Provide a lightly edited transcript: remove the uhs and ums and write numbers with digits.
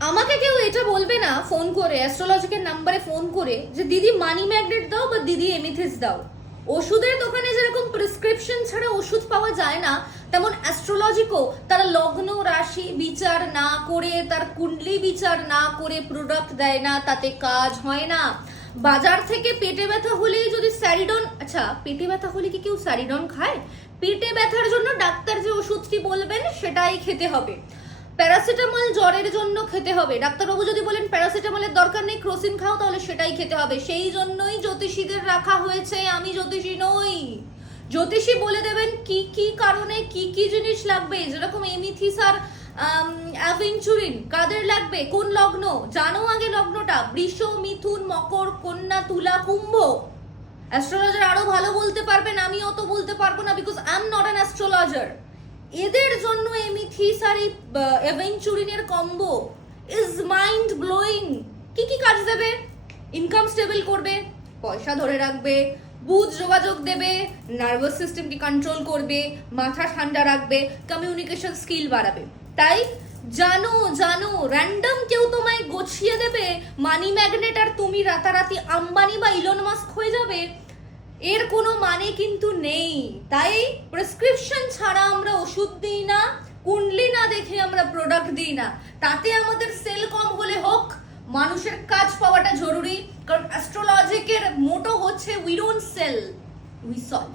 আমাকে কেউ এটা বলবে না ফোন করে, অ্যাস্ট্রোলজিক্যাল নাম্বারে ফোন করে, যে দিদি মানি ম্যাগনেট দাও বা দিদি এমিথিস দাও। ওষুধের দোকানে যেরকম প্রেসক্রিপশন ছাড়া ওষুধ পাওয়া যায় না, তেমন অ্যাস্ট্রোলজিকও তারা লগ্ন রাশি বিচার না করে, তার কুণ্ডলি বিচার না করে প্রোডাক্ট দেয় না, তাতে কাজ হয় না। বাজার থেকে পেটে ব্যথা হলেই যদি স্যারিডন, আচ্ছা পেটে ব্যথা হলে কি কেউ স্যারিডন খায়? পেটে ব্যথার জন্য ডাক্তার যে ওষুধটি বলবেন সেটাই খেতে হবে। প্যারাসিটামল জ্বরের জন্য খেতে হবে, ডাক্তারবাবু যদি বলেন প্যারাসিটামলের দরকার নেই, ক্রোসিন খাও, তাহলে সেটাই খেতে হবে। সেই জন্যই জ্যোতিষীদের রাখা হয়েছে। আমি জ্যোতিষী নই। জ্যোতিষী বলে দেবেন কি কি কারণে কি কি জিনিস লাগবে, যেরকম এমিথিস আর অ্যাভেঞ্চুরিন কাদের লাগবে, কোন লগ্ন জানো আগে লগ্নটা, বৃষ, মিথুন, মকর, কন্যা, তুলা, কুম্ভ। অ্যাস্ট্রোলজার আরো ভালো বলতে পারবেন, আমি অত বলতে পারবো না, because I am not an astrologer. এদের জন্য এমিথিস আর এই অ্যাভেঞ্চুরিনের কম্বো ইজ মাইন্ড ব্লোয়িং। কি কি কাজ দেবে? ইনকাম স্টেবল করবে, পয়সা ধরে রাখবে, বুঝ যোগাযোগ দেবে, নার্ভাস সিস্টেমকে কন্ট্রোল করবে, মাথা ঠান্ডা রাখবে, কমিউনিকেশন স্কিল বাড়াবে। তাই জানো জানো র্যান্ডম কেউ তোমায় গছিয়ে দেবে মানি ম্যাগনেট আর তুমি রাতারাতি আম্বানি বা ইলন মাস্ক হয়ে যাবে, এর কোনো মানে কিন্তু নেই। তাই প্রেসক্রিপশন ছাড়া আমরা ওষুধ দিই না, কুণ্ডলি না দেখে আমরা প্রোডাক্ট দিই না। তাতে আমাদের সেল কম হলে হোক, মানুষের কাজ পাওয়াটা জরুরি। কারণ অ্যাস্ট্রোলজিকের মোটো হচ্ছে we don't sell, we solve.